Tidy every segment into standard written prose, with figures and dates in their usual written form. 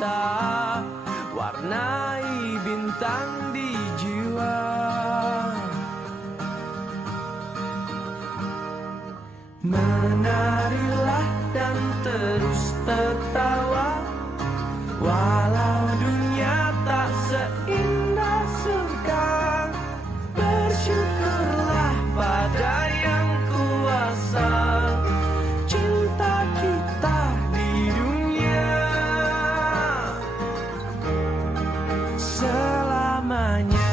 kuasa, warnai bintang di jiwa. Menarilah dan terus tertawa, walau dunia tak seindah surga. Bersyukurlah pada yang kuasa, cinta kita di dunia selamanya.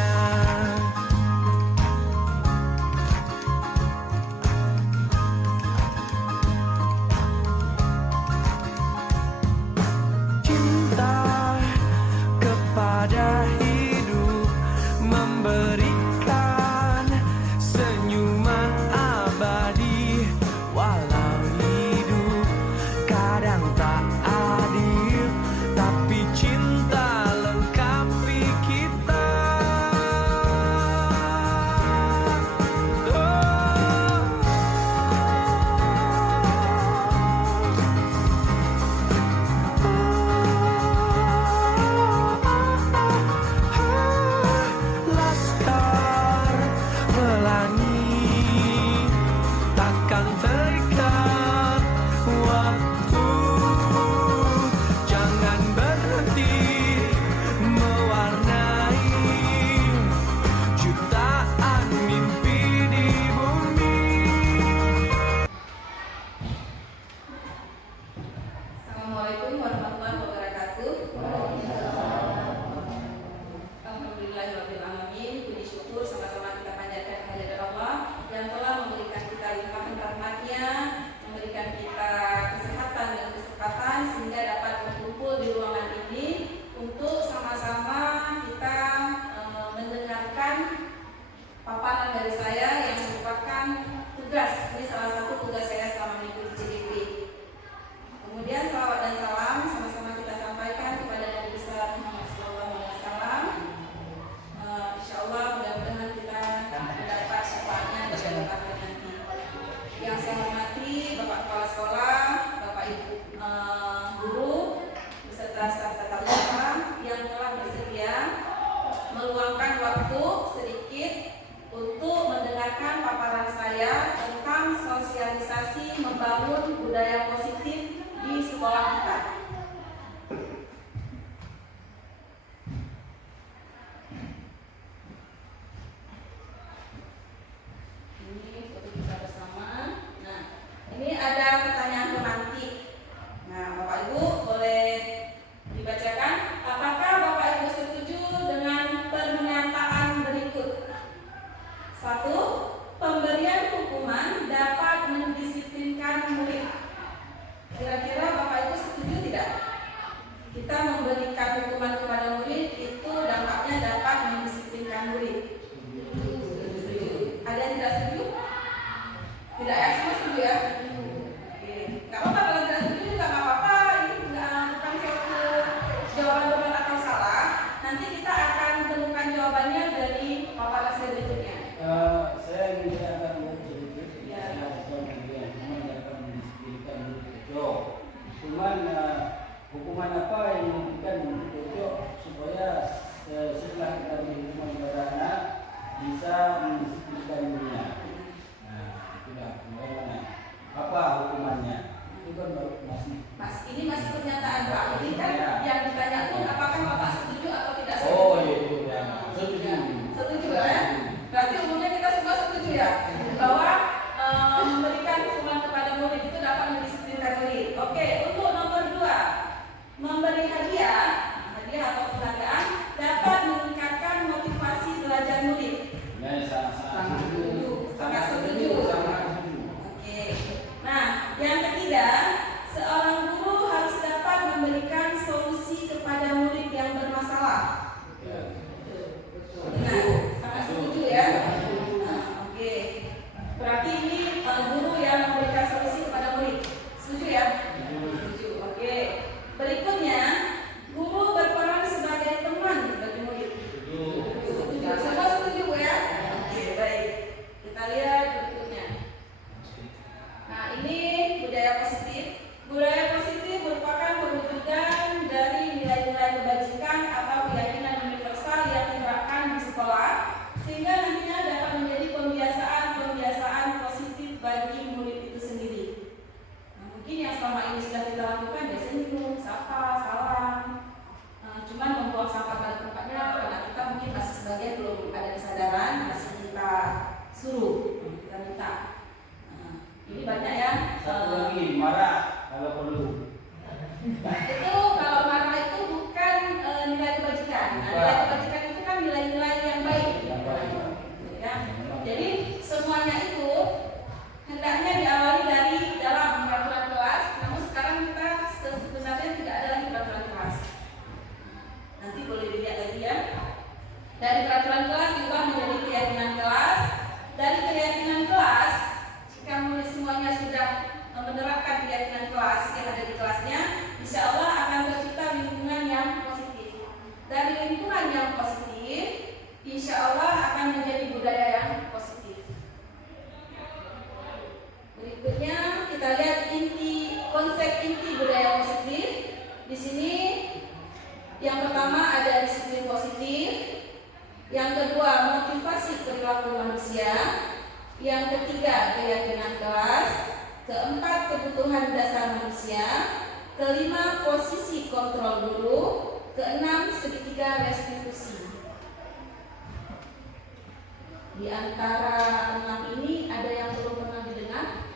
Yang pertama ada disiplin positif, yang kedua motivasi perilaku manusia, yang ketiga keyakinan kelas, keempat kebutuhan dasar manusia, kelima posisi kontrol guru, keenam segitiga restitusi. Di antara 6 ini ada yang belum pernah didengar?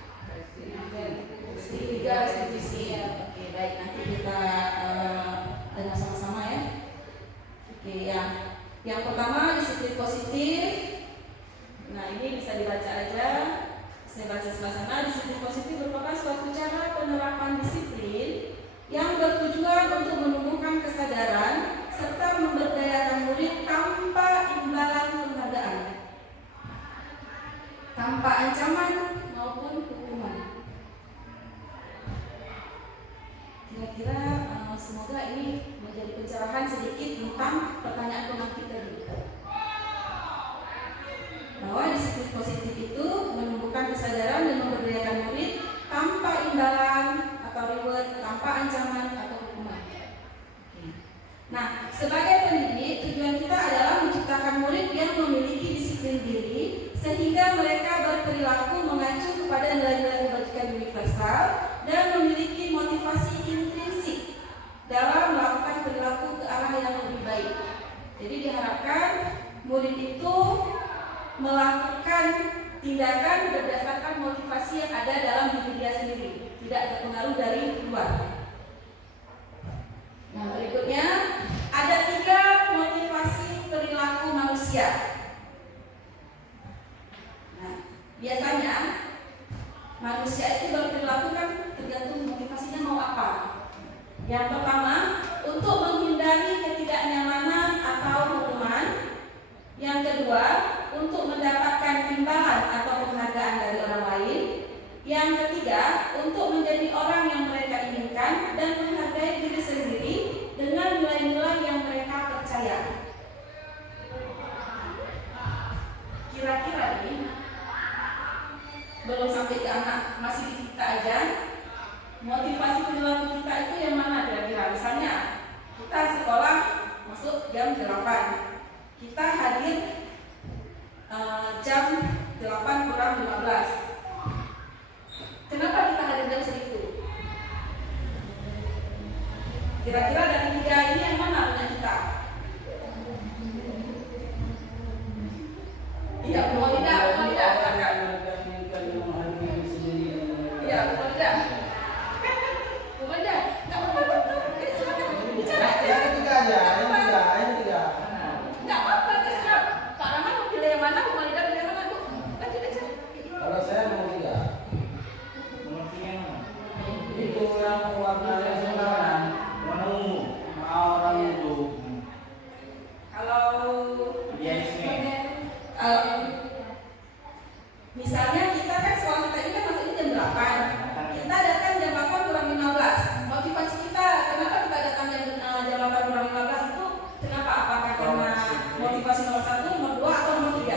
Segitiga restitusi ya. Oke, baik, nanti kita dengar sama-sama ya. Oke, yang pertama disiplin positif. Nah, ini bisa dibaca aja. Saya baca sebelah sana. Disiplin positif merupakan suatu cara penerapan disiplin yang bertujuan untuk menumbuhkan kesadaran serta memberdayakan murid tanpa imbalan penghargaan, tanpa ancaman maupun hukuman. Kira-kira semoga ini menjadi pencerahan sedikit tentang pertanyaan pemantik tadi. Bahwa disiplin positif itu menumbuhkan kesadaran dan memberdayakan murid tanpa imbalan atau reward, tanpa ancaman atau hukuman. Nah, sebagai pendidik, tujuan kita adalah menciptakan murid yang memiliki disiplin diri sehingga mereka berperilaku mengacu kepada nilai-nilai kebajikan universal dan memiliki motivasi intrinsik dalam melakukan perilaku ke arah yang lebih baik. Jadi diharapkan murid itu melakukan tindakan berdasarkan motivasi yang ada dalam diri dia sendiri, tidak terpengaruh dari luar. Nah, berikutnya ada 3 motivasi perilaku manusia. Nah, biasanya manusia itu berperilaku kan tergantung motivasinya mau apa. Yang pertama, untuk menghindari ketidaknyamanan atau hukuman. Yang kedua, untuk mendapatkan imbalan atau penghargaan dari orang lain. Yang ketiga, untuk menjadi orang yang mereka inginkan dan menghargai diri sendiri dengan nilai-nilai yang mereka percaya. Kira-kira nih, belum sampai ke anak, masih di kita aja, motivasi perilaku kita itu yang mana kira-kira? Misalnya, kita sekolah masuk jam 8, kita hadir jam 8 kurang 15. Kenapa kita hadir jam segitu? Kira-kira dari 3 ini yang mana punya kita? Iya, mau tidak? Silakan. Iya, mau tidak? Mau tidak? Enggak apa-apa. Silakan bicara aja. Yang ketiga aja, yang ketiga. Enggak apa-apa, terserah. Pak Rahman mau pilih yang mana? Mau tidak pilih yang mana, Bu? Lanjut aja. Kalau saya mau 3. Itu yang warnanya sembarangan, warna ungu, mau orang itu. Kalau misalnya kita kan sekolah kita ini kan masuknya jam 8. Kita datang jam 8 kurang 15. Motivasi kita kenapa kita datang jam 8 kurang 15 itu kenapa? Apakah karena motivasi nomor 1, nomor 2 atau nomor 3?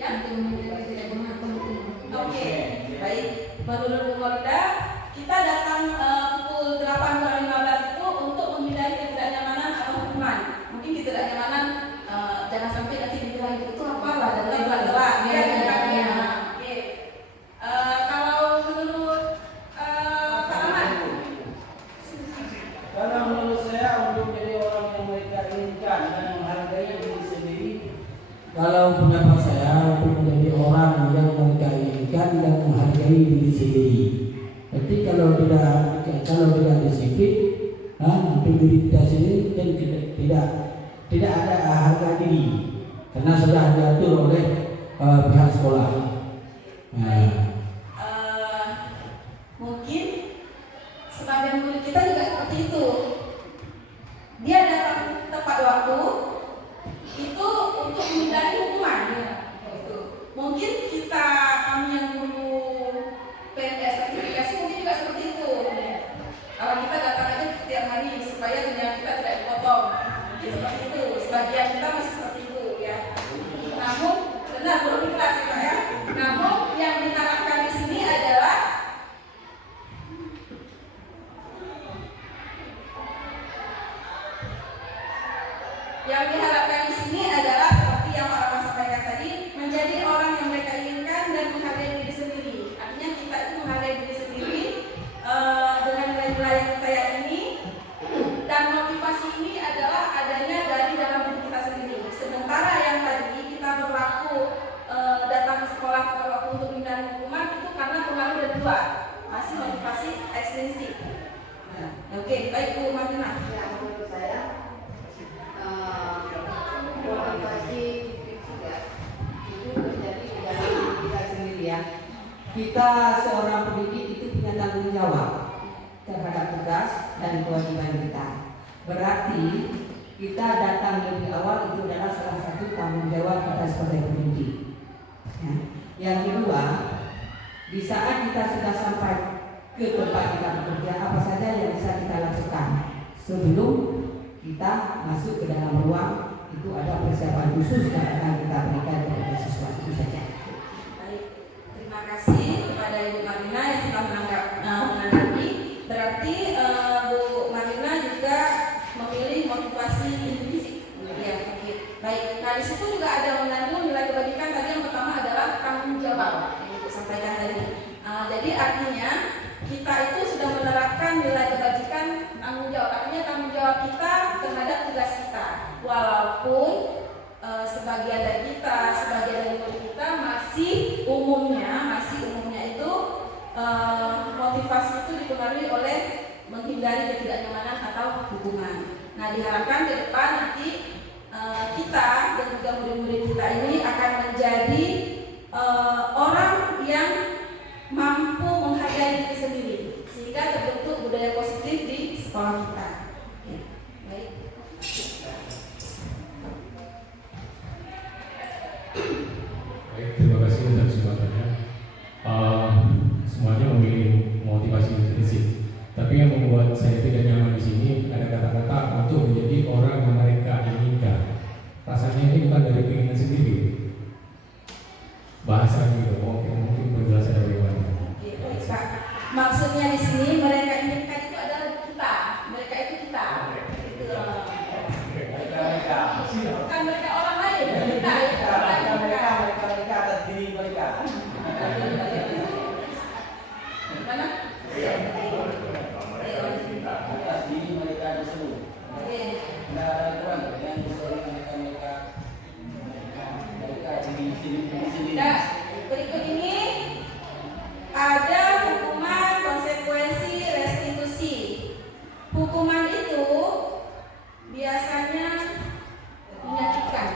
Ya? Oke, baik. Menurut Bu Korda, kita datang pukul 8 kurang 15 itu untuk menghindari ketidaknyamanan atau hukuman. Mungkin ketidaknyamanan jangan sampai nanti dibilang itu apalah dan telat. Oke. Kalau menurut Pak Rahman, Karena menurut saya untuk jadi orang yang mereka inginkan dan menghargai diri sendiri. Kalau pendapat saya untuk menjadi orang yang mereka inginkan dan menghargai diri sendiri. Jadi kalau tidak disiplin, untuk diri kita sendiri kan tidak ada harga diri karena sudah diatur oleh pihak sekolah. mungkin sebagian murid kita juga seperti itu. Dia datang tepat waktu itu untuk menghindari hukuman. Mungkin kami yang guru PNS sertifikasi mungkin juga seperti itu. Kalau kita datang aja setiap hari supaya tunjangan kita tidak dipotong, mungkin seperti itu. Sebagian kita masih seperti itu ya. Namun benar belum ikhlas ya Pak ya. Namun yang diharapkan kedua, masih motivasi ekstrinsik. Nah, oke, baik Bu Martina. Ya, menurut saya motivasi juga itu terjadi di dalam diri kita sendiri ya. Kita seorang pendidik itu punya tanggung jawab terhadap tugas dan kewajiban kita. Berarti kita datang lebih awal itu adalah salah satu tanggung jawab kita sebagai pendidik. Ya. Yang kedua, di saat kita sudah sampai ke tempat kita bekerja, apa saja yang bisa kita lakukan sebelum kita masuk ke dalam ruang, itu ada persiapan khusus yang akan kita berikan kepada siswa. Itu saja. Baik, terima kasih kepada Ibu Martina yang sudah menanggapi. Berarti Bu Martina juga memilih motivasi intrinsik. Ya, oke. Baik. Nah, di situ juga ada mengandung nilai kebajikan. Tadi yang pertama adalah tanggung jawab yang Ibu sampaikan tadi. Jadi artinya kita itu sudah menerapkan nilai kebajikan tanggung jawab. Artinya tanggung jawab kita terhadap tugas kita. Walaupun sebagian dari kita, sebagian dari murid kita masih umumnya itu motivasi itu dipengaruhi oleh menghindari ketidaknyamanan atau hukuman. Nah, diharapkan ke depan nanti kita dan juga murid-murid kita ini akan menjadi orang yang mampu menghargai diri sendiri sehingga terbentuk budaya positif di sekolah kita. Ya, baik. Baik, terima kasih atas kesempatannya. Semuanya memilih motivasi intrinsik, tapi yang membuat saya tidak nyaman di sini ada kata-kata untuk menjadi orang yang mereka inginkan. Rasanya ini bukan dari keinginan sendiri. Bahasa gitu, mungkin penjelasan dari mana? Baik, Pak. Maksudnya di sini mereka inginkan itu adalah kita. Mereka itu kita. Itu, bukan mereka orang lain. Kita. Mereka atas diri mereka. Gimana? Atas diri mereka tersebut. Oke. Tidak ada kurang yang mereka diri sendiri. Nah, berikut ini ada hukuman, konsekuensi, restitusi. Hukuman itu biasanya menyakitkan,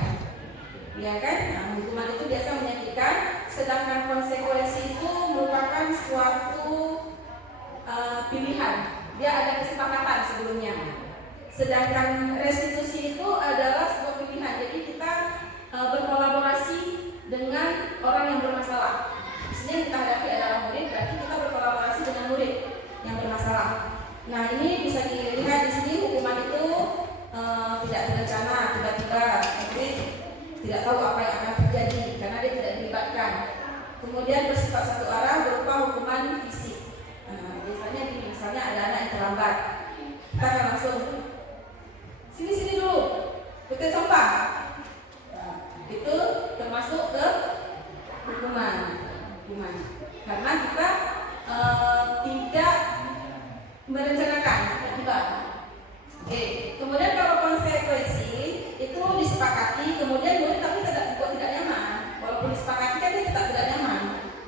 ya kan? Nah, hukuman itu biasa menyakitkan, sedangkan konsekuensi itu merupakan suatu pilihan. Dia ada kesepakatan sebelumnya. Sedangkan restitusi itu adalah sebuah pilihan. Jadi kita berkolaborasi dengan orang yang bermasalah. Di sini yang kita hadapi adalah murid, berarti kita berkolaborasi dengan murid yang bermasalah. Nah, ini bisa dilihat di sini hukuman itu tidak terencana, tiba-tiba murid tidak tahu apa yang akan terjadi karena dia tidak dilibatkan. Kemudian bersifat satu arah berupa hukuman fisik. Biasanya gini, misalnya ada anak yang terlambat, kita akan langsung sini dulu, bukan sampah. Itu termasuk ke hukuman karena kita tidak merencanakan tiba-tiba. Oke. Kemudian kalau konsekuensi itu disepakati, kemudian murid tapi tidak nyaman. Walaupun disepakati kan dia tetap tidak nyaman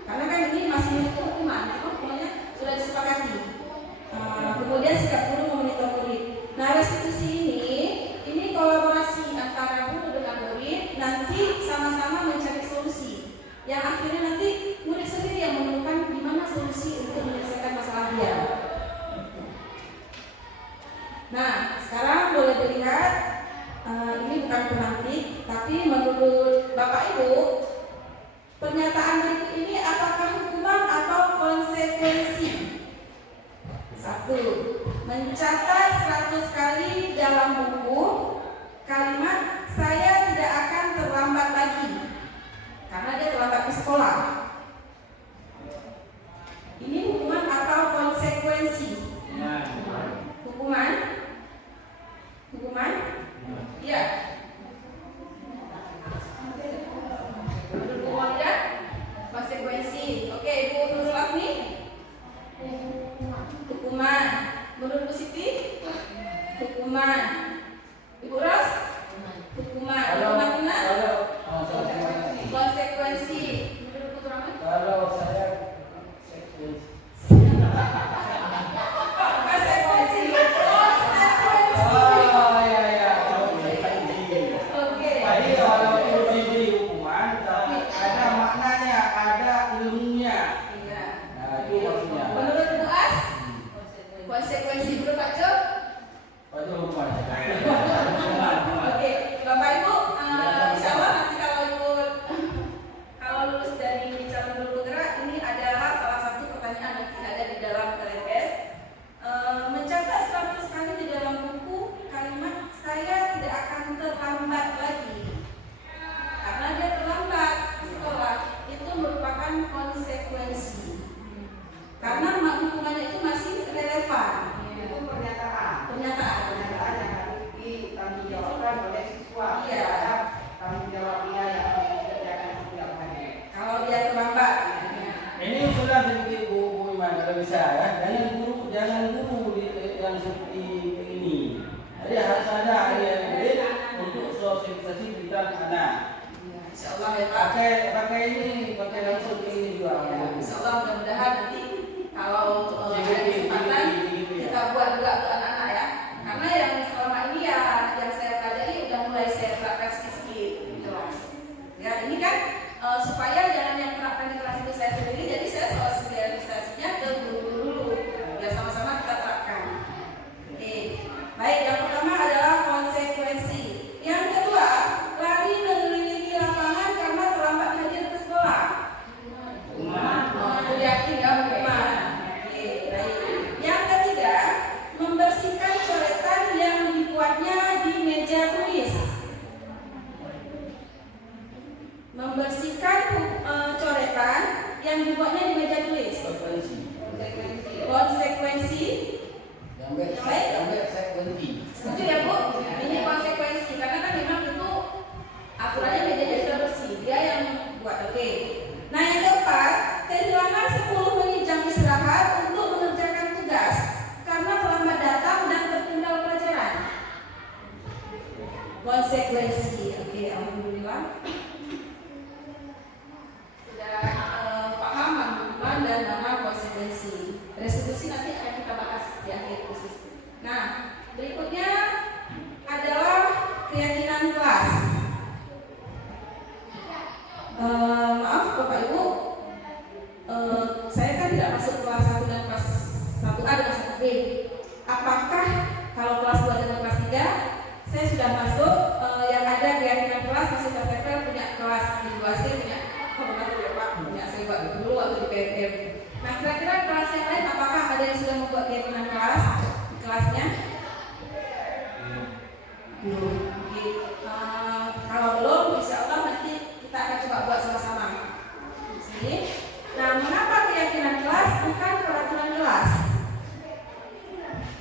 karena kan ini masih menitor hukuman, itu hukumannya sudah disepakati. Kemudian sikap guru memonitor murid. Nah, restitusi ini kolaborasi antara guru dengan murid, nanti sama-sama mencari solusi yang akhirnya nanti murid sendiri yang menemukan gimana solusi untuk menyelesaikan masalah dia. Nah, sekarang boleh dilihat ini bukan penanti, tapi menurut Bapak Ibu pernyataan berikut ini apakah hukuman atau konsekuensi? 1. Mencatat 100 kali dalam buku kalimat saya tidak akan terlambat lagi karena dia terlambat ke sekolah. Ini hukuman atau konsekuensi? Hukuman? Iya. Menurut Bu Wanda, konsekuensi. Oke, Ibu Nurul Afni? Hukuman. Menurut Bu Siti? Hukuman. Ibu Ros? Hukuman. Hukuman benar? Konsekuensi. Menurut Bu bisa ya. Jangan guru yang seperti ini. Jadi harus ada ILB untuk sosialisasi tentang anak. Insya Allah ya Pak. Pakai langsung ini juga. Insya Allah mudah-mudahan nanti kalau ada kesempatan kita buat juga untuk anak-anak ya. Karena yang selama ini ya yang saya pelajari udah mulai saya terapkan sedikit di kelas. Ya ini kan supaya jangan yang terapkan di kelas itu saya sendiri, jadi saya soal sosialisasinya ke guru-guru dulu biar sama-sama kita terapkan. Oke, baik, yang pertama adalah konsekuensi. Yang kedua, lari mengelilingi lapangan karena terlambat hadir ke sekolah. Oh, yakin ya hukuman. Oke, baik. Yang ketiga, membersihkan coretan yang dibuatnya di meja tulis. Membersihkan coretan yang dibuatnya di meja tulis. Konsekuensi. Setuju ya Bu? Ini konsekuensi karena kan memang itu aturannya mejanya sudah bersih, dia yang buat. Oke. Nah yang keempat, kehilangan 10 menit jam istirahat untuk mengerjakan tugas karena terlambat datang dan tertinggal pelajaran. Konsekuensi. Oke, alhamdulillah. Paham hukuman dan mana konsekuensi. Restitusi nanti akan kita bahas di akhir khusus. Nah, berikutnya adalah keyakinan kelas. Maaf Bapak Ibu, saya kan tidak masuk kelas 1 dan kelas 1A dan 1B. Apakah kalau kelas 2 dan kelas 3 saya sudah masuk yang ada keyakinan kelas masih tertempel punya kelas di 2C punya saya buat dulu waktu di PPM. Nah kira-kira kelas yang lain apakah ada yang sudah membuat keyakinan kelas di kelasnya? Belum. Kalau belum, insya Allah nanti kita akan coba buat sama-sama. Sini. Nah mengapa keyakinan kelas bukan peraturan kelas?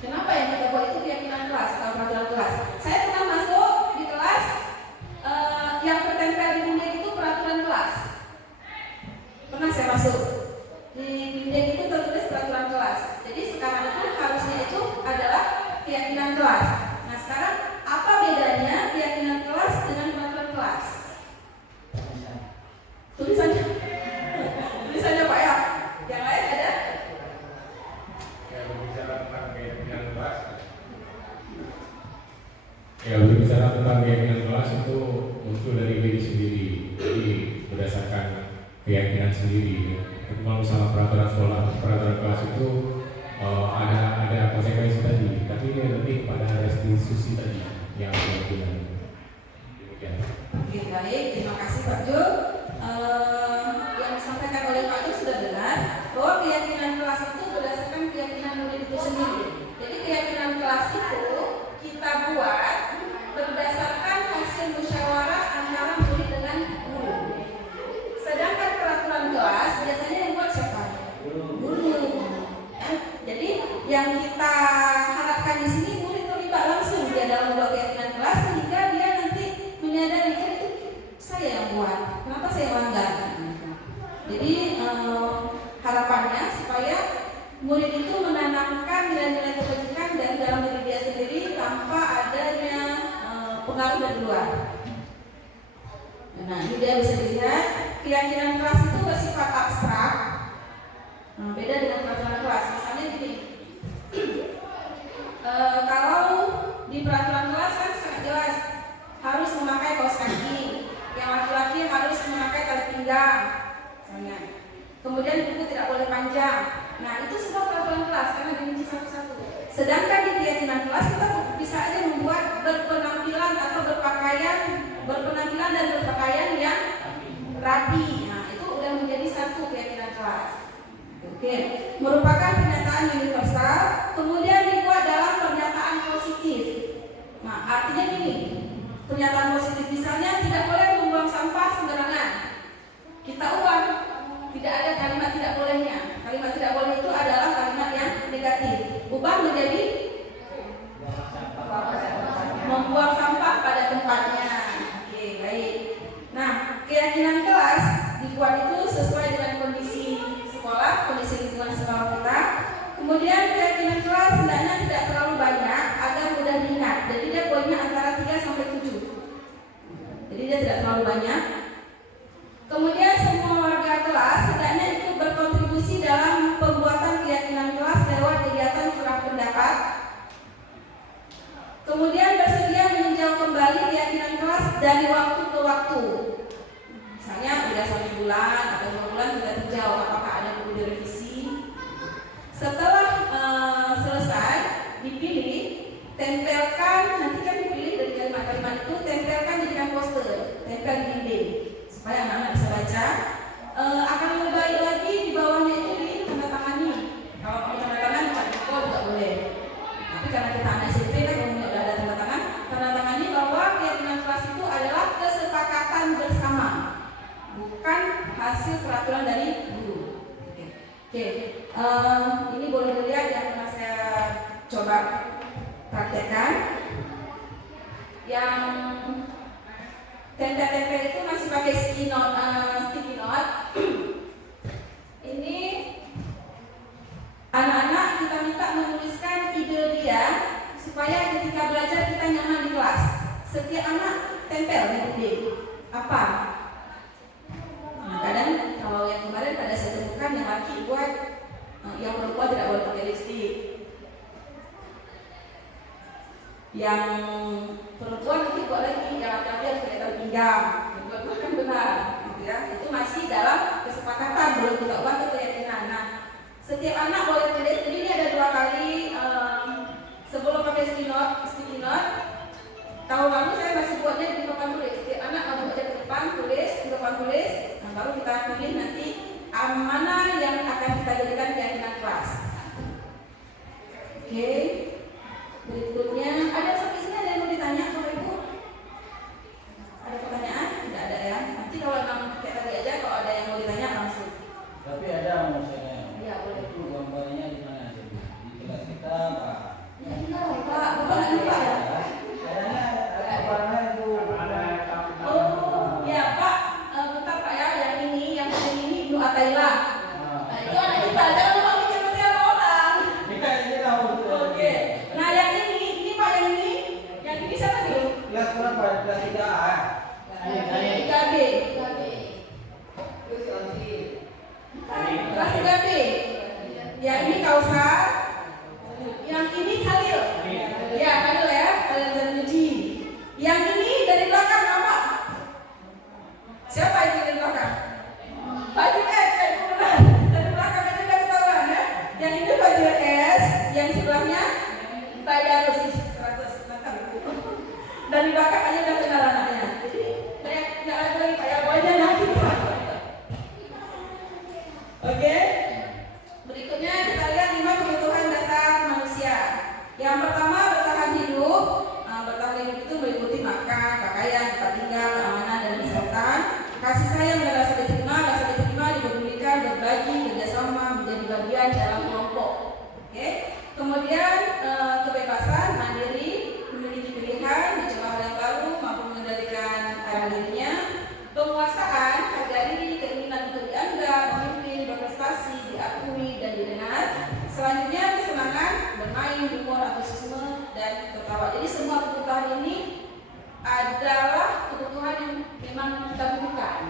Kenapa yang kita buat itu keyakinan kelas atau peraturan kelas? Saya pernah masuk di kelas yang tertempel di dinding itu peraturan kelas. Pernah saya masuk di dinding itu tertulis peraturan kelas. Jadi sekarang itu harusnya itu adalah keyakinan kelas. Nah sekarang apa bedanya keyakinan kelas dengan peraturan kelas? Tulisannya Pak ya. Yang lain ada? Berbicara tentang keyakinan kelas. Berbicara tentang keyakinan kelas itu muncul dari diri sendiri. Jadi berdasarkan keyakinan sendiri. Tapi kalau sama peraturan sekolah, peraturan kelas itu ada konsekuensi tadi. Tapi ini lebih pada restitusi tadi yang keyakinan. Oke baik, terima kasih Pak Jul. Yang disampaikan oleh Pak Jul sudah benar bahwa keyakinan kelas itu berdasarkan keyakinan murid itu sendiri. Jadi keyakinan kelas itu kita buat berdasarkan hasil musyawarah antara murid dengan guru. Sedangkan peraturan kelas biasanya yang buat siapa? Guru. Jadi yang kita harapkan di sini murid terlibat langsung dia dalam membuat keyakinan kelas sehingga dia nanti menyadari kan itu saya yang buat. Kenapa saya langgar? Jadi harapannya supaya murid itu menanamkan nilai-nilai kebajikan dari dalam diri dia sendiri tanpa adanya pengaruh dari luar. Nah, ini dia bisa dilihat keyakinan kelas itu bersifat abstrak. Nah, beda dengan peraturan kelas. Misalnya gini, kalau di peraturan kelas kan sangat jelas harus memakai kaos kaki, yang laki-laki harus memakai tali pinggang, misalnya. Kemudian buku tidak boleh panjang. Nah, itu semua peraturan kelas karena dirinci satu-satu. Sedangkan di keyakinan kelas kita bisa aja membuat berpenampilan atau berpenampilan dan berpakaian yang rapi. Nah, itu udah menjadi satu keyakinan kelas. Oke, merupakan pernyataan universal, kemudian dibuat dalam pernyataan positif. Nah, artinya gini, pernyataan positif misalnya tidak boleh membuang sampah sembarangan. Kita ubah, tidak ada kalimat tidak bolehnya. Kalimat tidak boleh itu adalah kalimat yang negatif. Ubah menjadi membuang sampah pada tempatnya. Oke, baik. Nah, keyakinan kelas dibuat itu sesuai dengan kondisi sekolah, kondisi lingkungan sekolah kita. Kemudian keyakinan kelas hendaknya tidak terlalu banyak agar mudah diingat. Jadi dia poinnya antara 3 sampai 7. Jadi dia tidak terlalu banyak. Kemudian semua warga kelas hendaknya ikut berkontribusi dalam pembuatan keyakinan kelas lewat kegiatan curah pendapat. Kemudian bersedia meninjau kembali keyakinan kelas dari waktu ke waktu. Misalnya udah 1 bulan atau 2 bulan kita tinjau apakah ada perlu direvisi. Setelah selesai dipilih, tempelkan, nanti kan dipilih dari kalimat-kalimat itu, tempelkan jadikan poster, tempel di dinding supaya anak-anak bisa baca. Akan lebih baik lagi di bawahnya itu ditandatangani. Kalau mau tanda tangan cari kode juga boleh. Tapi karena kita anak SMP kan umumnya udah ada tanda tangan, tanda tangani bahwa keyakinan kelas itu adalah kesepakatan bersama, bukan hasil peraturan dari guru. Oke. Ini boleh dilihat yang pernah saya coba praktekkan. Yang tempel-tempel itu masih pakai sticky note. Ini anak-anak kita minta menuliskan ide dia supaya ketika belajar kita nyaman di kelas. Setiap anak tempel di dinding. Apa? Nah, kadang kalau yang kemarin pada saya temukan yang laki buat, yang perempuan tidak boleh pakai lipstik. Yang perempuan nanti buat lagi, yang laki-laki harus kelihatan pinggang. Dua-dua kan benar, gitu ya. Itu masih dalam kesepakatan, belum kita ubah ke keyakinan. Nah, setiap anak boleh tulis. Jadi ini ada 2 kali sebelum pakai sticky note. Tahun lalu saya masih buatnya di papan tulis. Setiap anak mau aja ke depan tulis, di papan tulis. Nah, baru kita pilih nanti mana yang akan kita jadikan keyakinan kelas. Oke. Berikutnya ada sampai sini ada yang mau ditanya Bapak Ibu? Ada pertanyaan? Tidak ada ya. Nanti kalau memang kayak tadi aja kalau ada yang mau ditanya langsung. Tapi ada mau saya. Iya boleh. Itu gambarnya di mana sih? Di kelas kita Pak. Ya kita Pak, Bapak nggak lupa ya? Kayaknya gambarnya itu Oh ya Pak, bentar Pak ya. Yang ini Ibnu Athaillah. Nah itu anak kita. Jangan lupa bikin mutiara orang. ini tahu. Oke. Nah yang ini Pak yang ini siapa nih? Kelas berapa? Kelas 3A. Kelas 3B. Kelas 3B. Yang ini Kausar. Yang ini Khalil. Ya Khalil ya, Khalil dan Muji. Yang ini dari belakang apa? Siapa itu dari belakang? Fadil S. Dari belakang aja udah ketahuan ya. Yang ini Fadil S. Yang sebelahnya Tayarus 100 meter. Dari belakang aja udah kenal anaknya. Jadi saya nggak ada lagi kayak boynya nanti. Oke. Berikutnya kita lihat 5 kebutuhan dasar manusia. Yang pertama bertahan hidup. Bertahan hidup itu meliputi makan, pakaian, tempat tinggal, keamanan dan kesehatan. Kasih sayang dan rasa diterima dipedulikan, berbagi, kerjasama, menjadi bagian dalam kelompok. Oke. Kemudian kebebasan, mandiri, memiliki pilihan, mencoba hal yang baru, mampu mengendalikan arah dirinya. Penguasaan, harga diri, keinginan untuk dianggap, memimpin, berprestasi, diakui dan didengar. Selanjutnya kesenangan, bermain, humor, antusiasme dan tertawa. Jadi semua kebutuhan ini adalah kebutuhan yang memang kita butuhkan.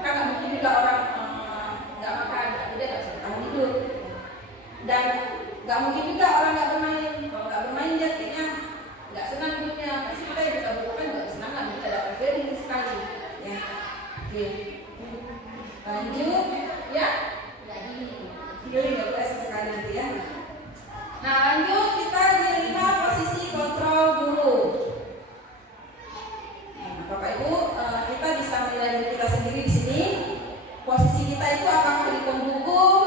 Kan nggak mungkin juga orang nggak makan, dia nggak bisa bertahan hidup. Dan nggak mungkin juga orang nggak bermain. Kalau nggak bermain dia kayaknya nggak senang hidupnya. Pasti kita yang kita butuhkan juga kesenangan. Kita dapat feeling sekali. Ya. Oke. Lanjut, ya. Feeling nggak boleh sekali nanti ya. Nah lanjut kita di 5 posisi kontrol guru. Bapak Ibu, kita bisa menilai diri kita sendiri di sini. Posisi kita itu apakah di penghukum,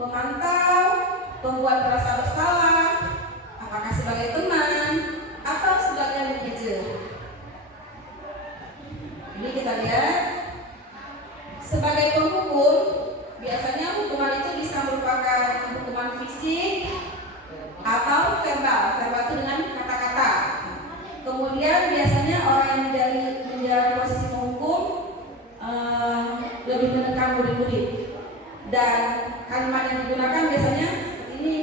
pemantau, pembuat merasa bersalah, apakah sebagai teman, atau sebagai manajer. Ini kita lihat. Sebagai penghukum, biasanya hukuman itu bisa merupakan hukuman fisik atau verbal. Verbal itu dengan kata-kata. Kemudian biasanya orang yang menjalani posisi penghukum lebih menekan murid-murid. Dan kalimat yang digunakan biasanya seperti ini.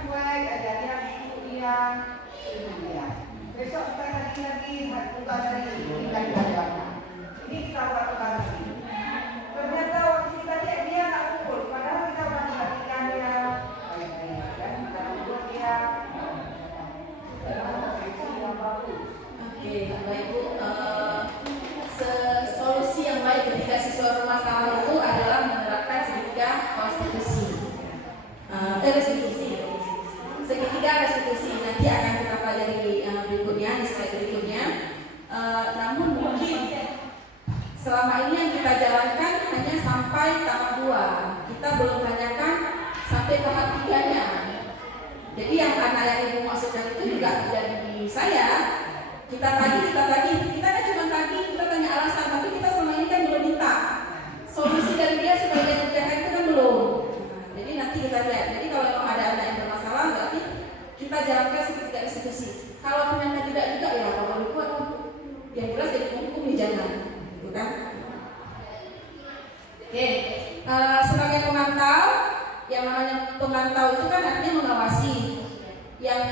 cuek aja, dia diam. Besok kita lagi tugas hari ini kita jalan. Ini kita buat tugas hari. Ternyata waktu kita cek dia tak pukul, padahal kita udah perhatikan dia. Dan kita pukul dia. Oke, Bapak Ibu, solusi yang baik ketika siswa bermasalah itu adalah menerapkan segitiga konstitusi. Segitiga restitusi nanti akan kita pelajari berikutnya di slide berikutnya. Namun mungkin selama ini yang kita jalankan hanya sampai tahap 2. Kita belum tanyakan sampai tahap 3-nya. Jadi yang anak yang ibu maksudkan itu juga dari saya. Kita kan cuma tadi kita tanya alasan, tapi kita selama ini kan belum minta solusi dari dia supaya dia kerjakan itu kan belum. Jadi nanti kita lihat. Jadi kalau memang ada anak yang bermasalah, berarti kita jalankan segitiga restitusi. Kalau ternyata tidak juga ya kalau dibuat yang jelas jadi hukum jangan, gitu kan? Oke, sebagai pemantau, yang namanya pemantau itu kan artinya mengawasi. Yang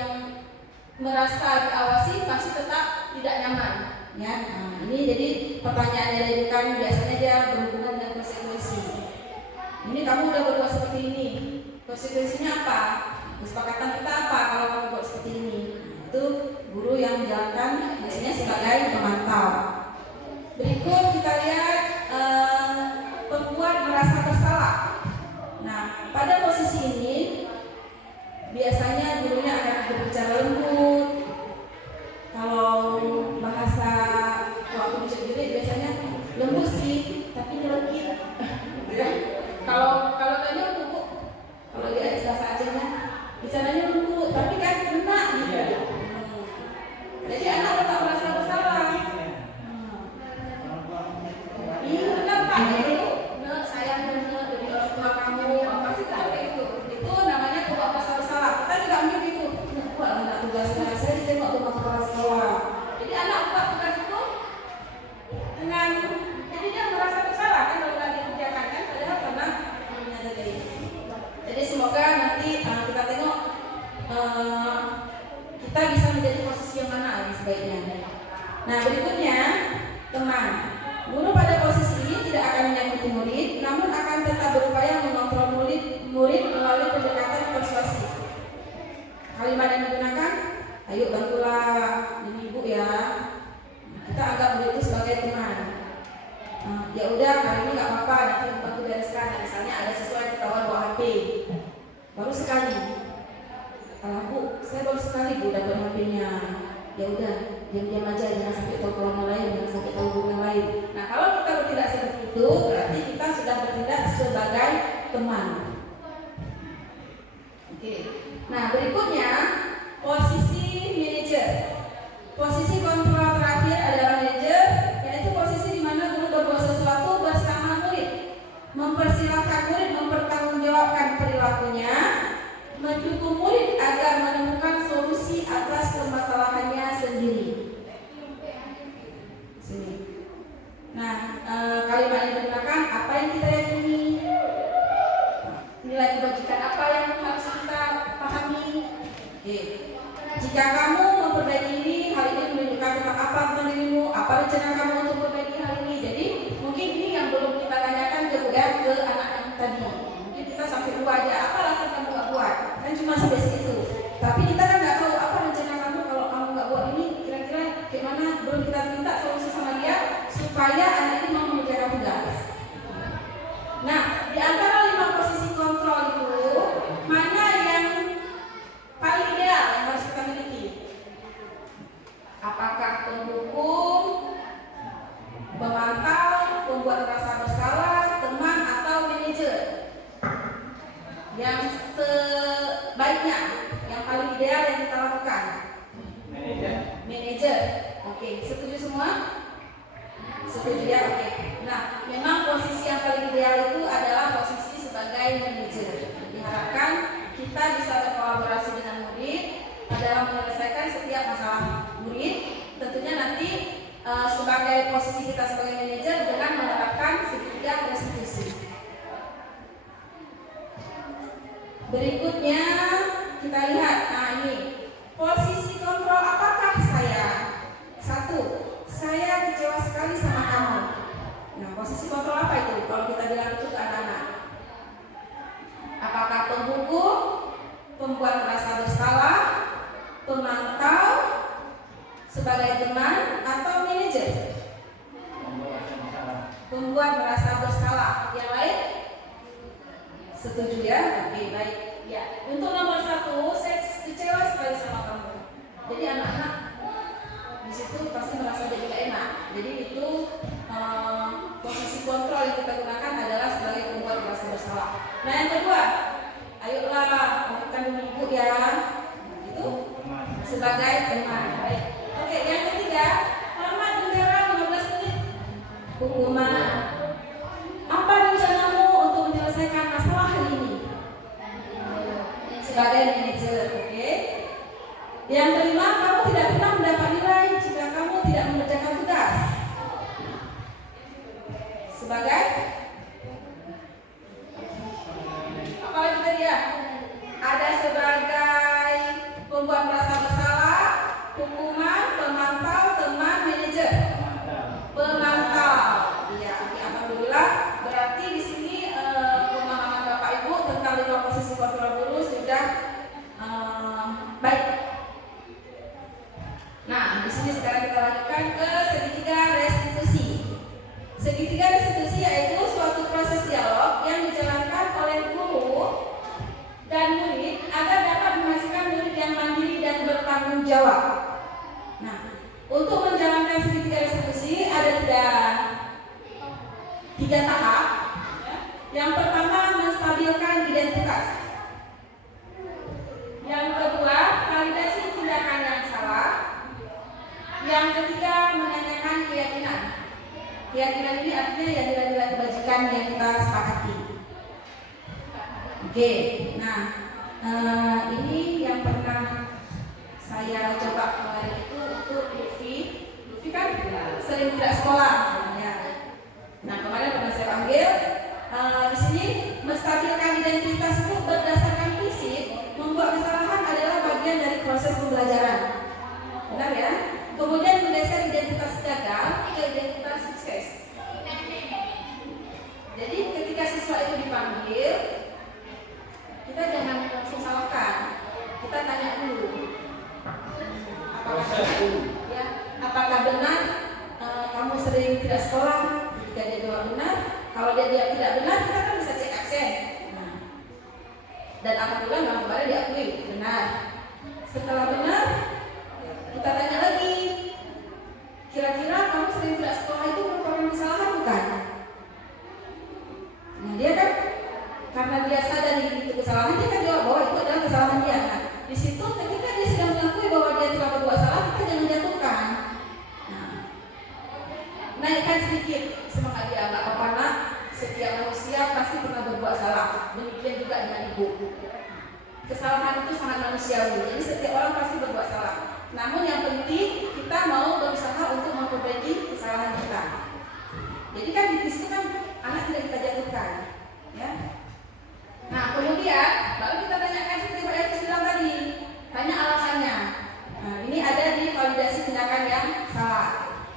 merasa diawasi pasti tetap tidak nyaman, ya. Nah, ini jadi pertanyaannya dari kan biasanya dia berhubungan dengan konsekuensi. Ini kamu udah berbuat seperti ini, konsekuensinya apa? Kesepakatan kita apa kalau kamu buat seperti ini? Itu guru yang menjalankan biasanya sebagai pemantau. Berikut kita lihat pembuat merasa bersalah. Nah, pada posisi ini biasanya gurunya akan berbicara lembut. Kalau bahasa waktu dicek biasanya lembut sih, tapi nyelekit. Kalau tanya lembut, kalau dia bahasa Acehnya bicaranya lembut, tapi kan enak gitu. Jadi anak tetap merasa bersalah. Iya benar Pak, itu sayang benar dari orang tua kamu, apa sih kayak itu? Itu namanya pembuat merasa bersalah. Kita juga mungkin itu, buat anak tugasnya saya ditengok rumah kepala sekolah. Jadi anak buat tugas itu dengan jadi dia merasa bersalah kan kalau nggak dikerjakan kan, padahal pernah menyadari. Jadi semoga nanti kita tengok kita bisa menjadi posisi yang mana ini sebaiknya. Nah berikutnya teman. Guru pada posisi ini tidak akan menyakiti murid, namun akan tetap berupaya mengontrol murid melalui pendekatan persuasif. Kalimat yang digunakan, ayo bantulah ini ibu ya. Kita anggap murid itu sebagai teman. Ya udah kali ini nggak apa-apa, nanti bantu bereskan. Misalnya ada siswa yang ketahuan bawa HP, baru sekali. Bu, saya baru sekali bu dapat HP-nya. Ya udah, diam-diam aja, jangan sampai tahu ke orang lain, jangan sampai tahu hubungan lain. Nah, kalau kita bertindak seperti itu, berarti kita sudah bertindak sebagai teman. Oke. Nah, berikutnya posisi manajer. Posisi kontrol terakhir adalah manajer, yaitu posisi di mana guru berbuat sesuatu bersama murid, mempersilahkan murid mempertanggungjawabkan perilakunya, mendukung murid agar menemukan solusi atas permasalahannya sendiri. Sini. Nah, kalimat yang digunakan apa yang kita yakini, nilai kebajikan apa yang harus kita pahami. Oke. Jika kamu memperbaiki ini, hal ini menunjukkan tentang apa tentang dirimu, apa rencana kamu untuk memperbaiki hal ini. Jadi mungkin ini yang belum kita tanyakan ke anak yang tadi. Mungkin kita sampai lupa aja, apa alasan kamu nggak buat? Kan cuma sampai situ. Tapi kita kan nggak tahu apa rencana kamu kalau kamu nggak buat ini, kira-kira gimana? Belum kita minta solusi sama dia supaya anak ini mau mengerjakan tugas. Nah, di antara 5 posisi kontrol itu, mana yang paling ideal yang harus kita miliki? Apakah pendukung, pemantau, pembuat merasa bersalah, teman atau manajer? Yang sebaiknya, yang paling ideal yang kita lakukan? Manajer. Oke, setuju semua? Setuju ya? Oke. Nah, memang posisi yang paling ideal itu adalah posisi sebagai manajer. Diharapkan kita bisa berkolaborasi dengan murid dalam menyelesaikan setiap masalah murid. Tentunya nanti sebagai posisi kita sebagai manajer dengan menerapkan segitiga restitusi. Berikutnya kita pemantau, sebagai teman, atau manajer? Pembuat merasa bersalah. Yang lain? Setuju ya? Oke, baik. Ya, untuk nomor 1, saya kecewa sekali sama kamu. Jadi anak-anak di situ pasti merasa jadi gak enak. Jadi itu posisi kontrol yang kita gunakan adalah sebagai pembuat merasa bersalah. Nah, yang kedua, ayolah lakukan dulu ibu ya. Itu sebagai teman. Baik. Oke, yang ketiga, hormat bendera 15 menit. Hukuman. Apa rencanamu untuk menyelesaikan masalah hari ini? Sebagai manajer, oke. Yang kelima, kamu tidak pernah mendapat nilai jika kamu tidak mengerjakan tugas. Sebagai apa lagi tadi ya? Ada sebagai pembuat merasa bersalah, hukuman, pemantau, teman, manajer. Pemantau. Iya, alhamdulillah. Berarti di sini pemahaman Bapak Ibu tentang 5 posisi kontrol dulu sudah baik. Nah, di sini sekarang kita lanjutkan ke segitiga restitusi. Segitiga restitusi yaitu suatu proses dialog yang dijalankan oleh guru dan murid agar dapat menghasilkan murid yang mandiri dan bertanggung jawab. Nah, untuk menjalankan segitiga restitusi ada tiga tahap. Yang pertama, menstabilkan identitas. Yang kedua, validasi tindakan yang salah. Yang ketiga, menanyakan keyakinan. Keyakinan ini artinya ya nilai-nilai kebajikan yang kita sepakati. Oke, nah ini yang pernah saya coba kemarin itu untuk Lutfi. Lutfi kan sering tidak sekolah. Ya. Nah, kemarin pernah saya panggil. Di sini menstabilkan identitas itu berdasarkan fisik, membuat kesalahan adalah bagian dari proses pembelajaran. Benar ya? Kemudian menggeser identitas gagal ke identitas sukses. Jadi ketika siswa itu dipanggil, kita jangan langsung salahkan. Kita tanya dulu. Apakah benar kamu sering tidak sekolah? Ketika dia jawab benar, kalau dia tidak benar, kita kan bisa cek aksen. Nah, dan alhamdulillah memang kemarin diakui benar. Setelah benar, kita tanya lagi, kira-kira kamu sering tidak sekolah itu merupakan kesalahan bukan? Nah, dia kan karena dia sadar itu kesalahan, dia kan jawab bahwa itu adalah kesalahan dia. Nah, di situ ketika dia sudah mengakui bahwa dia telah berbuat salah, kita jangan jatuhkan. Nah, naikkan sedikit semangat dia, nggak apa-apa nak. Setiap manusia pasti pernah berbuat salah. Demikian juga dengan ibu. Kesalahan itu sangat manusiawi. Jadi setiap orang pasti berbuat salah. Namun yang penting kita mau berusaha untuk memperbaiki kesalahan kita. Jadi kan di situ kan anak tidak kita jatuhkan, ya. Nah kemudian baru kita tanyakan seperti Pak Yafis bilang tadi, tanya alasannya. Nah ini ada di validasi tindakan yang salah.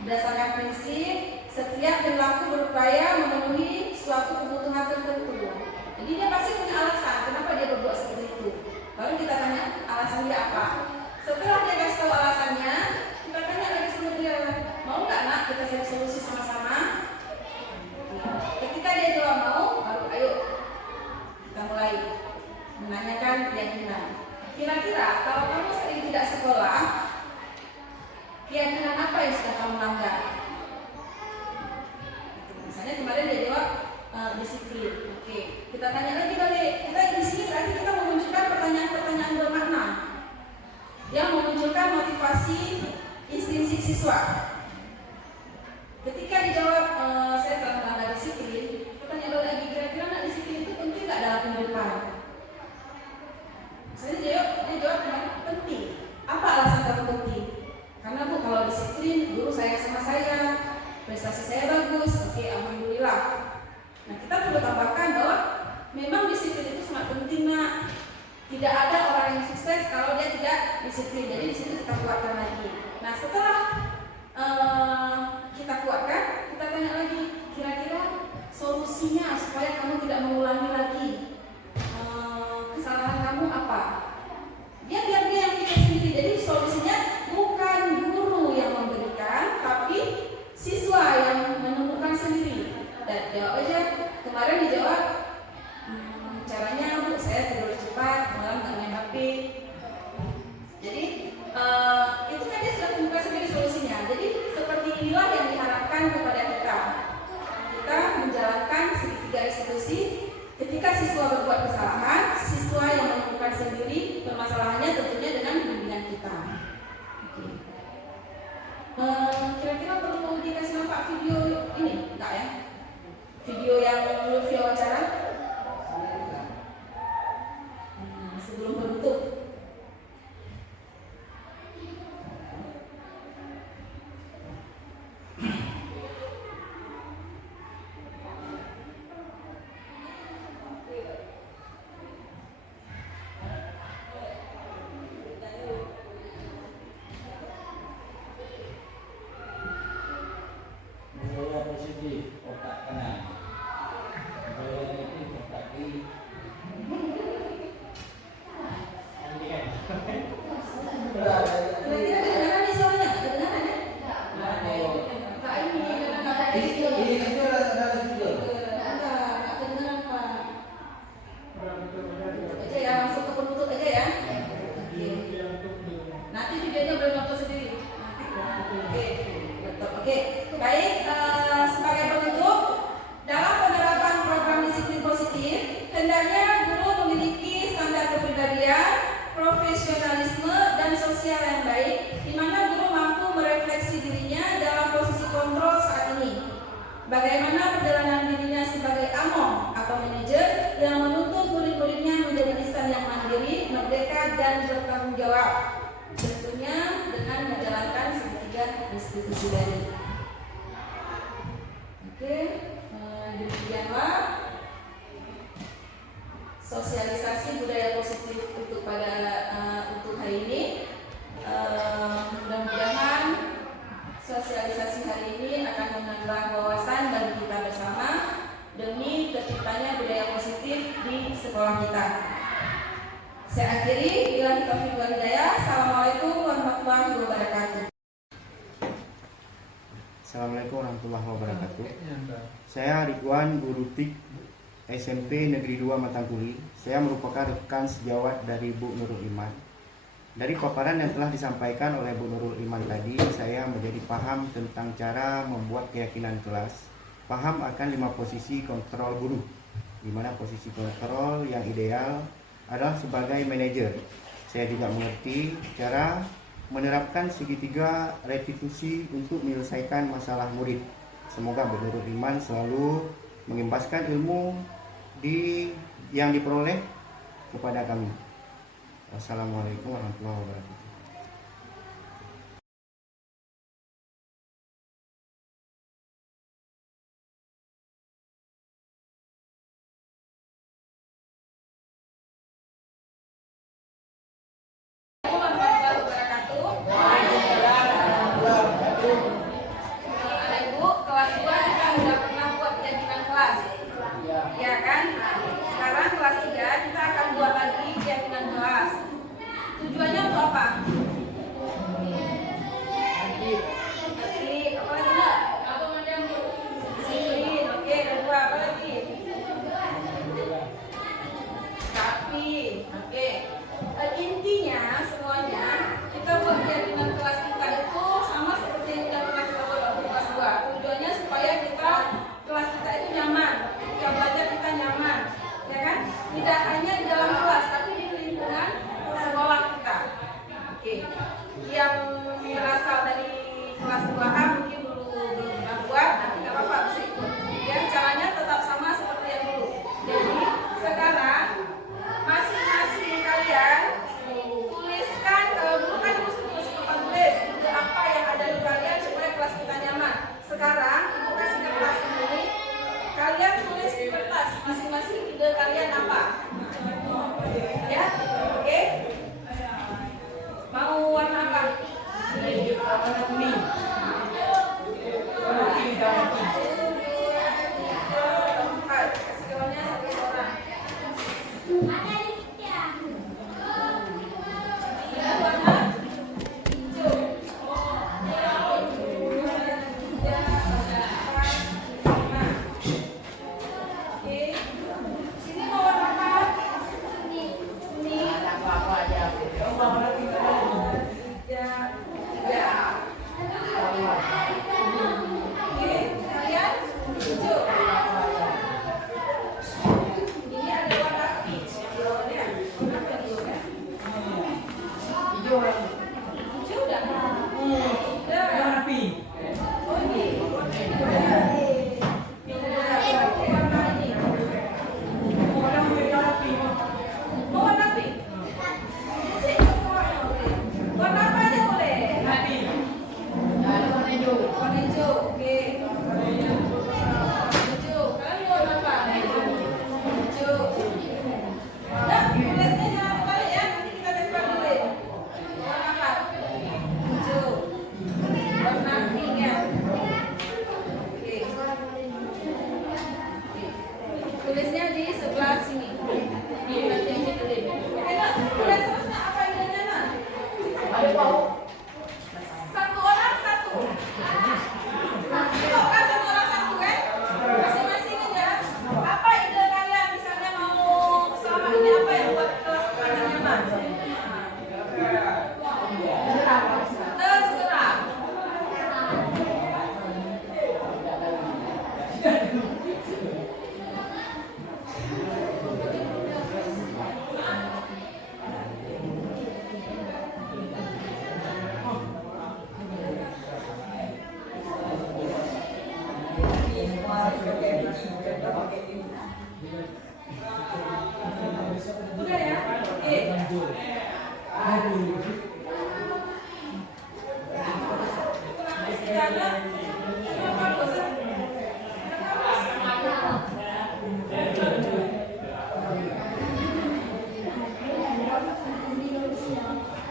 Berdasarkan prinsip setiap perilaku berupaya memenuhi suatu kebutuhan tertentu. Jadi dia pasti punya alasan kenapa dia berbuat seperti itu. Baru kita tanya alasan dia apa. Setelah dia kasih tahu alasannya, kita tanya lagi sama dia, mau nggak nak kita cari solusi sama-sama? Ketika dia jawab mau, baru ayo kita mulai menanyakan keyakinan. Kira-kira kalau kamu sering tidak sekolah, keyakinan apa yang sudah kamu langgar? Misalnya kemarin dia jawab disiplin. Oke, kita tanya lagi balik. Kita di sini berarti kita memunculkan pertanyaan-pertanyaan bermakna yang memunculkan motivasi intrinsik siswa. Ketika dijawab saya telah melanggar disiplin, kita tanya lagi, kira-kira nak disiplin itu penting nggak dalam kehidupan? Saya jawab penting. Apa alasan kamu penting? Karena bu kalau disiplin guru sayang sama saya, prestasi saya bagus. Oke, alhamdulillah. Nah kita perlu tambahkan bahwa memang disiplin itu sangat penting nak. Tidak ada orang yang sukses kalau dia tidak disiplin. Jadi di situ kita kuatkan lagi. Nah setelah kita kuatkan, kita tanya lagi, kira-kira solusinya supaya kamu tidak mengulangi lagi kesalahan kamu apa? Biar dia yang pikir sendiri. Jadi Kira-kira kedengaran nih suaranya? Kedengaran ya? Nah ini karena nggak ada itu. Nggak kedengaran Pak. Aja ya, langsung ke penutup aja ya. Oke. Nanti videonya boleh nonton sendiri. Oke, betul. Oke, baik. Sebagai penutup, dalam penerapan program disiplin positif, hendaknya guru memiliki standar kepribadian, profesionalisme, dan sosial yang baik, di mana guru mampu merefleksi dirinya dalam posisi kontrol saat ini. Bagaimana perjalanan dirinya sebagai among atau manajer yang menuntut murid-muridnya menjadi insan yang mandiri, merdeka, dan bertanggung jawab. Tentunya dengan menjalankan segitiga institusi tadi. Oke, demikianlah sosialisasi budaya positif untuk hari ini. Mudah-mudahan sosialisasi hari ini akan menambah wawasan bagi kita bersama demi terciptanya budaya positif di sekolah kita. Saya akhiri, billahi taufiq wal hidayah. Assalamualaikum warahmatullahi wabarakatuh. Assalamualaikum warahmatullahi wabarakatuh. Saya Ridwan, guru TIK SMP Negeri 2 Matangkuli. Saya merupakan rekan sejawat dari Bu Nurul Iman. Dari paparan yang telah disampaikan oleh Bu Nurul Iman tadi, saya menjadi paham tentang cara membuat keyakinan kelas, paham akan 5 posisi kontrol guru, di mana posisi kontrol yang ideal adalah sebagai manajer. Saya juga mengerti cara menerapkan segitiga restitusi untuk menyelesaikan masalah murid. Semoga Bu Nurul Iman selalu mengimbaskan ilmu yang diperoleh kepada kami. Wassalamualaikum warahmatullahi wabarakatuh. Tujuannya untuk apa? Oke, ada 2 apa lagi? Tapi, oke. Intinya semuanya kita buat keyakinan kelas kita itu sama seperti yang pernah kita buat waktu kelas 2. Tujuannya supaya kelas kita itu nyaman, ketika belajar kita nyaman, ya kan? Tidak hanya di dalam kelas, tapi di lingkungan sekolah kita. Oke, yang berasal dari kelas 2A mungkin belum pernah buat, nanti nggak apa-apa bisa ikut. Ya, caranya tetap sama seperti yang dulu. Jadi sekarang masing-masing kalian tuliskan, kalau dulu kan harus tulis papan tulis ide apa yang ada di kalian supaya kelas kita nyaman. Sekarang ibu kasih kertas ini, kalian tulis di kertas masing-masing ide kalian apa. Ya, oke. Mau warna apa? Warna kuning. Warna kuning dan kasih kawannya 1 orang. Warna hijau. Oke. Sini mau warna apa? Kuning. Apa aja. Oke, kalian hijau. Ini ada warna peach. Warna hijau ya. Hijau udah. Warna pink. Oh ini. Warna ini. Warna pink. Warna apa aja boleh? Warna hijau. Oke. Hijau. Kalian mau warna apa? Hijau. Nah, tulisnya jangan kebalik ya. Nanti kita tempel dulu. Warna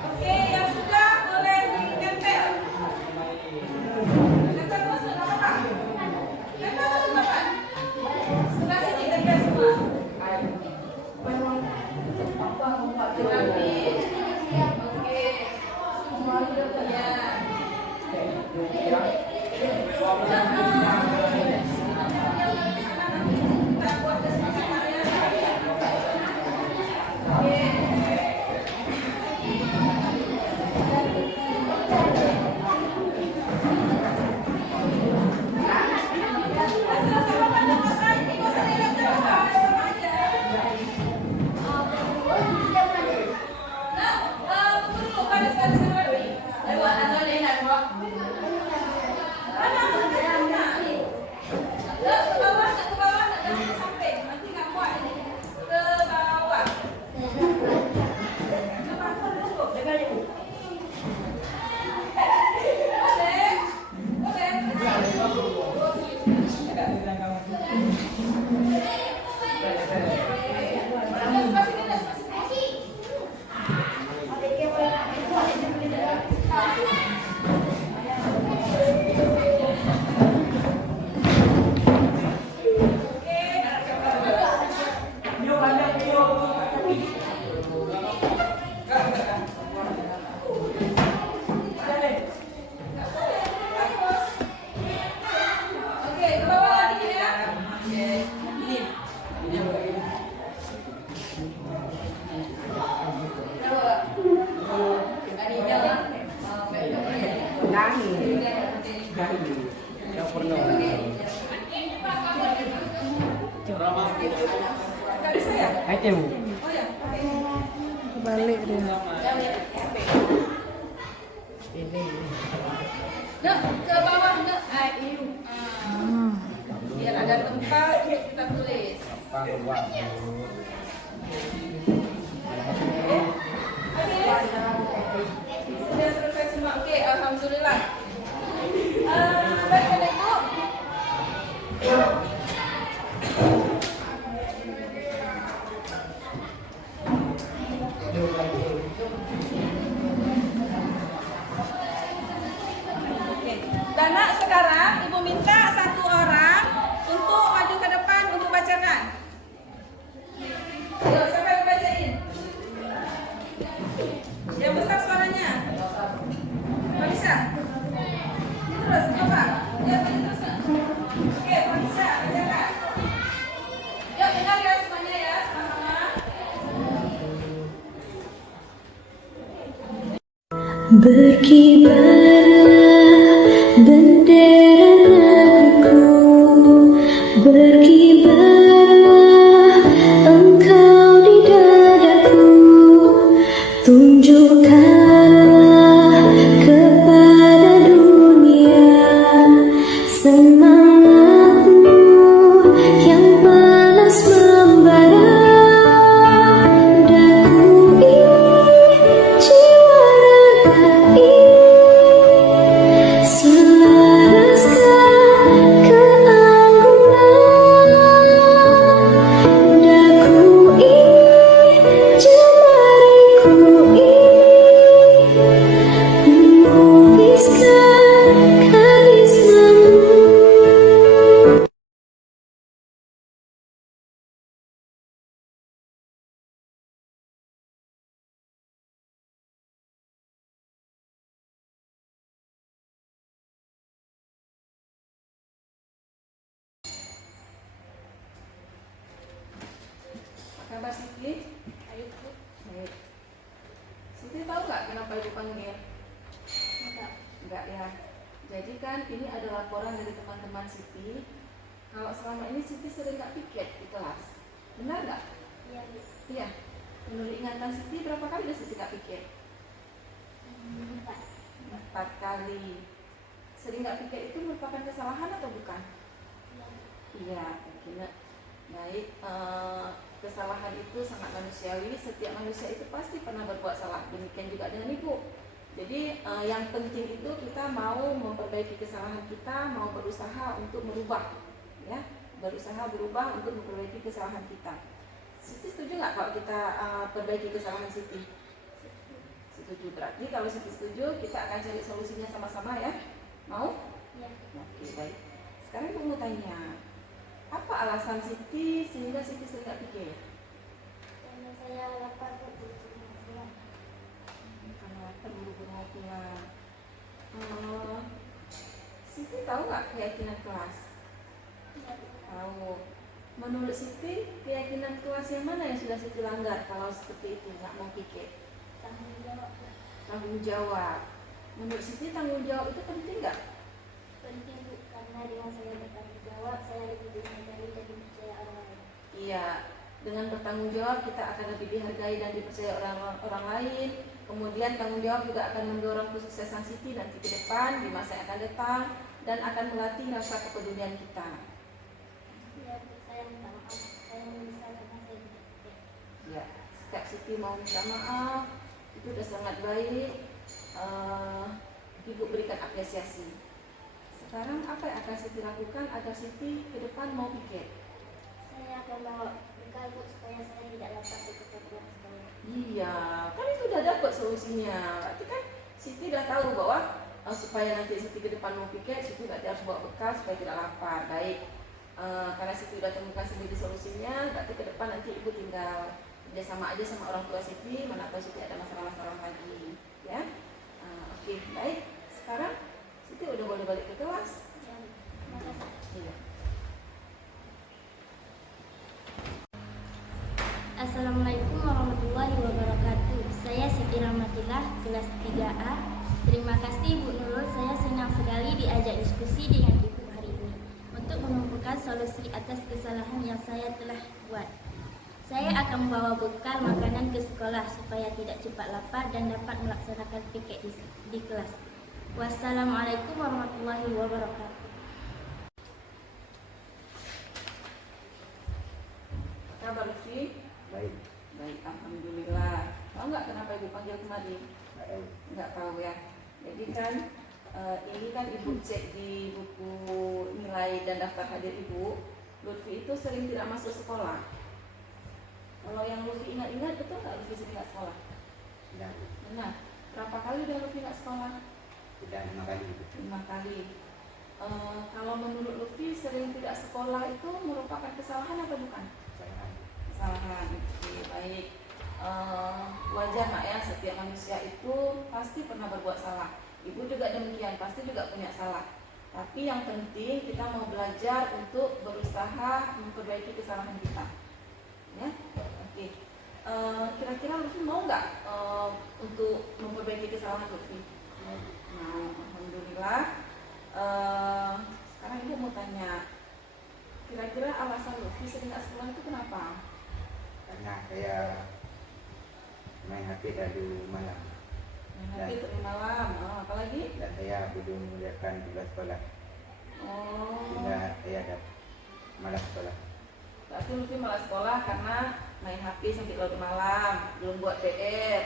Oke, yang sudah boleh ditempel. Tempel terus nggak apa-apa. Tempel terus nggak apa-apa. Sebelah sini tempel semua. Rapi. Oke. Ya. Kita buat kesepakatannya. Oke. Oke, ke bawah lagi ya. Oke, ini. Nggak bisa ya? Oh ya, oke. Balik dia. Nak, ke bawah nak. Biar ada tempat untuk kita tulis. Sudah selesai semua. Oke, alhamdulillah. Baik, Ibu. Oke. Dan nak, sekarang Ibu minta satu orang untuk maju ke depan untuk bacakan. Ayo, siapa yang bacain? Yang besar suaranya. Pak Bisa? Terus, apa? Ya, terus. Oke, Pak Bisa, bacakan. Yuk, dengar ya semuanya ya, sama-sama. Berkibarlah bendera negeriku, berkibarlah engkau di dadaku, tunjukkanlah kepada dunia semangatmu yang panas membara. Daku ini, jiwa raga ini, selaraskan keanggunan. Daku ini, jemariku ini, menuliskan karismamu. Apa kabar Siti? Baik. Siti tahu nggak kenapa Ibu panggil? Enggak ya. Jadi kan ini ada laporan dari teman-teman Siti. Kalau selama ini Siti sering nggak piket di kelas, benar nggak? Iya. Menurut ingatan Siti berapa kali udah Siti nggak piket? 4 kali. Sering nggak piket itu merupakan kesalahan atau bukan? Iya. Oke. Baik. Kesalahan itu sangat manusiawi. Setiap manusia itu pasti pernah berbuat salah. Demikian juga dengan Ibu. Jadi yang penting itu kita mau memperbaiki kesalahan kita, mau berusaha untuk merubah, ya, berusaha berubah untuk memperbaiki kesalahan kita. Siti setuju nggak kalau kita perbaiki kesalahan Siti? Setuju. Berarti kalau Siti setuju, kita akan cari solusinya sama-sama ya. Mau? Ya. Oke, baik. Sekarang aku mau tanya, apa alasan Siti sehingga Siti sering nggak pikir? Karena saya lapar buru-buru pulang. Karena lapar buru-buru mau pulang. Siti tahu nggak keyakinan kelas? Tahu. Menurut Siti, keyakinan kelas yang mana yang sudah Siti langgar kalau seperti itu nggak mau pikir? Tanggung jawab. Tanggung jawab. Menurut Siti tanggung jawab itu penting nggak? Penting Bu, karena dengan saya bertanggung jawab, saya lebih dihargai dan dipercaya orang lain. Iya, dengan bertanggung jawab kita akan lebih dihargai dan dipercaya orang lain. Kemudian tanggung jawab juga akan mendorong kesuksesan Siti nanti ke depan di masa yang akan datang dan akan melatih rasa kepedulian kita. Ya, Bu, saya minta maaf. Saya menyesal karena saya tidak baik. Ya, sikap Siti mau minta maaf itu udah sangat baik. Ibu berikan apresiasi. Sekarang apa yang akan Siti lakukan agar Siti ke depan mau pikir? Saya akan bawa bekal Bu, supaya saya tidak lapar di ketemuan sekolah. Iya, kan itu udah dapat solusinya. Berarti kan Siti udah tahu bahwa supaya nanti Siti ke depan mau pikir, Siti berarti harus bawa bekal supaya tidak lapar. Baik, karena Siti udah temukan sendiri solusinya, berarti ke depan nanti ibu tinggal kerjasama aja sama orang tua Siti, manakala Siti ada masalah-masalah lagi, ya. Oke, baik. Sekarang Siti udah boleh balik ke kelas. Ya, terima kasih. Iya. Assalamualaikum warahmatullahi wabarakatuh. Saya Siti Rahmatillah, kelas 3A. Terima kasih Bu Nurul, saya senang sekali diajak diskusi dengan Ibu hari ini untuk menemukan solusi atas kesalahan yang saya telah buat. Saya akan membawa bekal makanan ke sekolah supaya tidak cepat lapar dan dapat melaksanakan piket di kelas. Wassalamualaikum warahmatullahi wabarakatuh. Kabar Lutfi? Baik. Baik, alhamdulillah. Tahu nggak kenapa ibu panggil kemari? Baik. Nggak tahu ya. Jadi kan ini kan ibu cek di buku nilai dan daftar hadir ibu. Lutfi itu sering tidak masuk sekolah. Kalau yang Lutfi ingat-ingat, betul nggak Lutfi sering nggak sekolah? Sudah. Nah, berapa kali udah Lutfi nggak sekolah? Sudah 5 kali. 5 kali. Kalau menurut Lutfi sering tidak sekolah itu merupakan kesalahan atau bukan? Kesalahan. Oke, baik. Wajar nak ya, setiap manusia itu pasti pernah berbuat salah. Ibu juga demikian, pasti juga punya salah. Tapi yang penting kita mau belajar untuk berusaha memperbaiki kesalahan kita. Ya, oke. Kira-kira Lutfi mau nggak untuk memperbaiki kesalahan Lutfi? Nah, alhamdulillah. Sekarang ibu mau tanya, kira-kira alasan Lutfi sering nggak sekolah itu kenapa? Karena saya main HP dari malam Nanti terima malam, apalagi? dan saya belum mengerjakan tugas sekolah Oh, sehingga saya ada malas sekolah. berarti Lutfi malas sekolah karena main HP sampai larut malam, belum buat PR.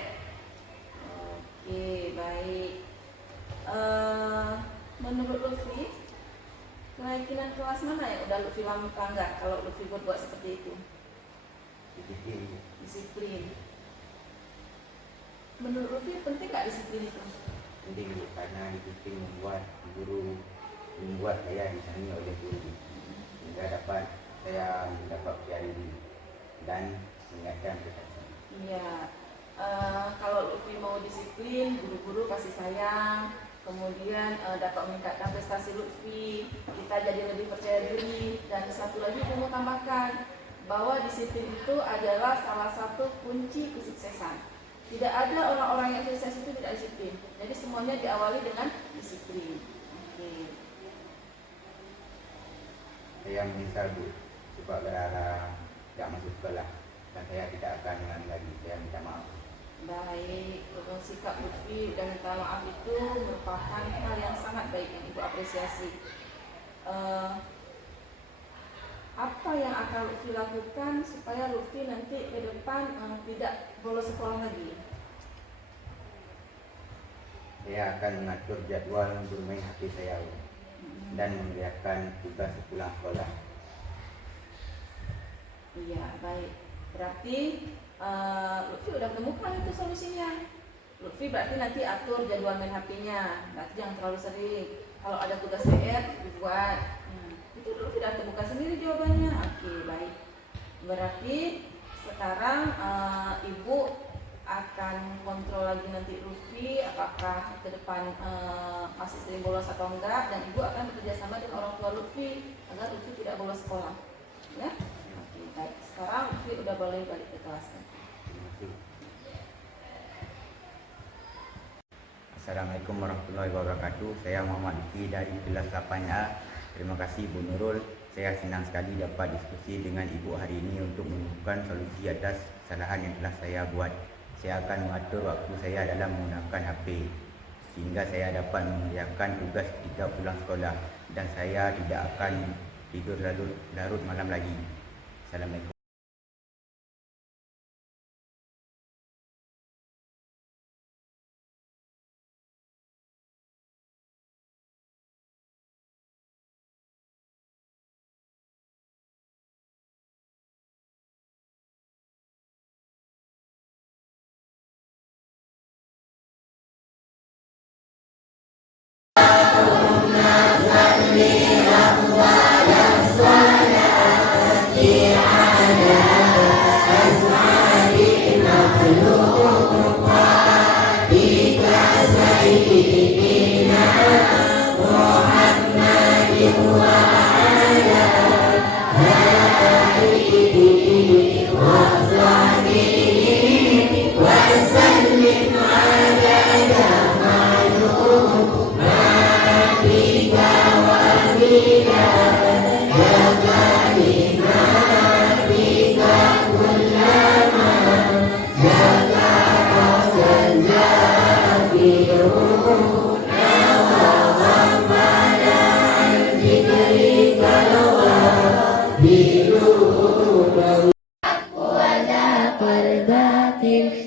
Oke, baik. Menurut Lutfi, keyakinan kelas mana yang udah Lutfi langgar kalau Lutfi buat seperti itu? Disiplin. Disiplin. Menurut Lutfi penting nggak disiplin itu? Penting karena disiplin membuat saya disani oleh guru sehingga dapat saya mendapat pelajari dan mengingatkan prestasi. Iya. Kalau Lutfi mau disiplin, guru-guru kasih sayang, kemudian dapat meningkatkan prestasi Lutfi, kita jadi lebih percaya diri. Dan satu lagi aku mau tambahkan bahwa disiplin itu adalah salah satu kunci kesuksesan. Tidak ada orang-orang yang sukses itu tidak disiplin. Jadi semuanya diawali dengan disiplin. Oke. Saya menyesal Bu sebab gara-gara tidak masuk sekolah dan saya tidak akan mengulangi lagi. Saya minta maaf. Baik, sikap Lutfi dan minta maaf itu merupakan hal yang sangat baik yang Ibu apresiasi. Apa yang akan Lutfi lakukan supaya Lutfi nanti ke depan tidak bolos sekolah lagi? saya akan mengatur jadwal bermain HP saya dan mengerjakan tugas pulang sekolah. Iya, baik. Berarti Lutfi udah temukan itu solusinya. Lutfi berarti nanti atur jadwal main HP-nya. Berarti jangan terlalu sering. Kalau ada tugas PR dibuat. Itu Lutfi udah temukan sendiri jawabannya. Oke, baik. Berarti sekarang Ibu akan kontrol lagi nanti Lutfi apakah ke depan masih sering bolos atau enggak, dan Ibu akan bekerja sama dengan orang tua Lutfi agar Lutfi tidak bolos sekolah. Ya? Oke, baik. Sekarang Lutfi udah boleh balik ke kelasnya. Assalamualaikum warahmatullahi wabarakatuh. Saya Muhammad Lutfi dari kelas 8A. Terima kasih Bu Nurul. Saya senang sekali dapat diskusi dengan Ibu hari ini untuk menemukan solusi atas kesalahan yang telah saya buat. Saya akan mengatur waktu saya dalam menggunakan HP sehingga saya dapat mengerjakan tugas ketika pulang sekolah dan saya tidak akan tidur larut malam lagi. Assalamualaikum.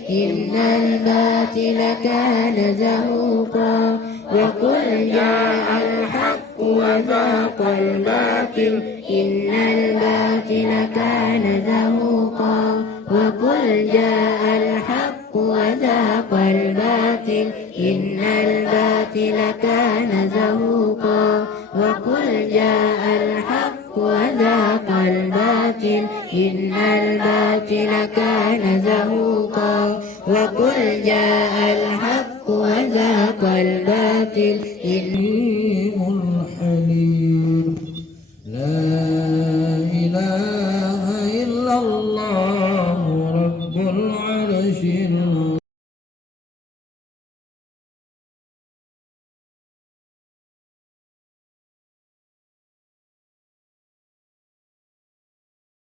إن الباطل كان زهوقا وقل جاء الحق وزهق الباطل إن الباطل كان زهوقا وقل جاء الحق وزهق الباطل إن الباطل كان زهوقا وقل جاء الحق وزهق الباطل إن الباطل كان زهوقا وقل جاء الحق وزهق الباطل إن